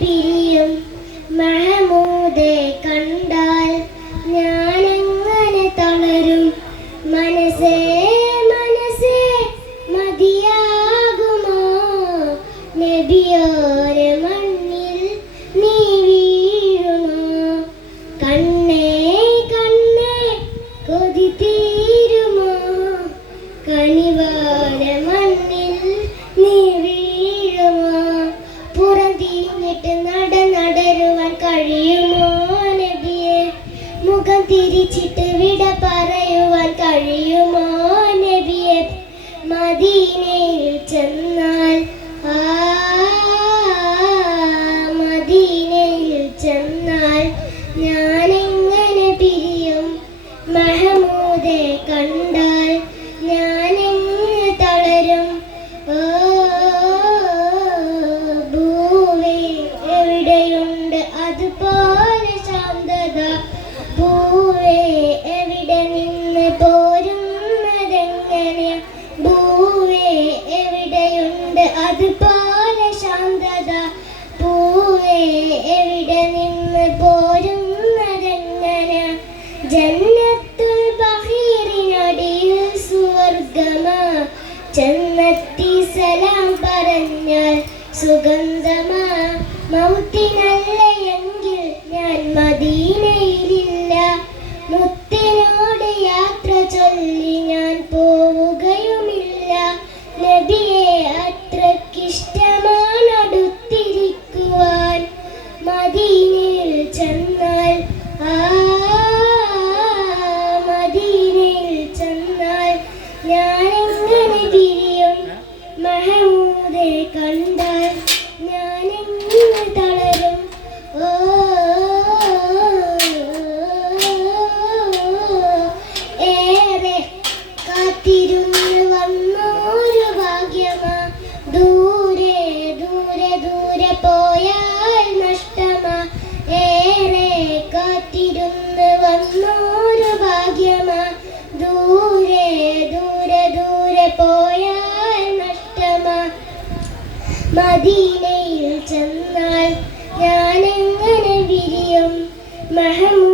പിരിയും മഹമൂദെ കണ്ടാൽ ഞാനെങ്ങനെ തളരും മനസ്സേ മനസ്സേ മതിയാകുമോ നബിയോരെ മണ്ണിൽ നീ വീഴുമോ കണ്ണേ കണ്ണേ കൊതി തീരുമോ കനിവാരെ മണ്ണിൽ നീ വീഴുമോ പുറം തിരിഞ്ഞിട്ട് നടരുവാൻ കഴിയുമോ നബിയെ മുഖം തിരിച്ചിട്ട് വിട പറയുവാൻ കഴിയുമോ നബിയെ മദീനയിൽ ചെന്നാൽ മദീനയിൽ ചെന്നാൽ ഞാനെങ്ങനെ പിരിയും മഹമൂദെ കണ്ടാൽ ഞാനെങ്ങനെ തളരും ഭൂവേ എവിടെയുണ്ട് അതുപോലെ ശാന്തത ഭൂവേ എവിടെ നിന്ന് പോരുന്നതെങ്ങനെ ഭൂവേ എവിടെയുണ്ട് അതുപോലെ ശാന്തത ഭൂവേ എവിടെ നിന്ന് പോരുന്നതെങ്ങനെ ജന്നത്തുൽ ബഹീറിനടിയിൽ സുവർഗമാ ചെന്നെത്തി സലാം പറഞ്ഞാൽ സുഗന്ധമാ മൗത്തിനല്ലയെങ്കിൽ ഞാൻ മദീനയിലില്ല മുത്തിനോട് യാത്ര ചൊല്ലി ഞാൻ പോവുകയുമില്ല നബിയെ അത്രക്കിഷ്ടമാണ് അടുത്തിരിക്കുവാൻ മദീനയിൽ ചെന്നാൽ മദീനയിൽ ചെന്നാൽ ഞാനെങ്ങനെ പിരിയും മഹമൂദെ കണ്ടാൽ ഞാനെങ്ങനെ തളരും ഏറെ കാത്തിരുന്ന് വന്നൊരു ഭാഗ്യമാ ദൂരെ ദൂരെ ദൂരെ പോയാൽ നഷ്ടമാ ഏറെ കാത്തിരുന്ന് വന്നൊരു ഭാഗ്യമാ ദൂരെ ദൂരെ ദൂരെ പോയാൽ നഷ്ടമാ മദീനയിൽ ചെന്നാൽ ഞാനെങ്ങനെ വിരിയും മഹമൂദ്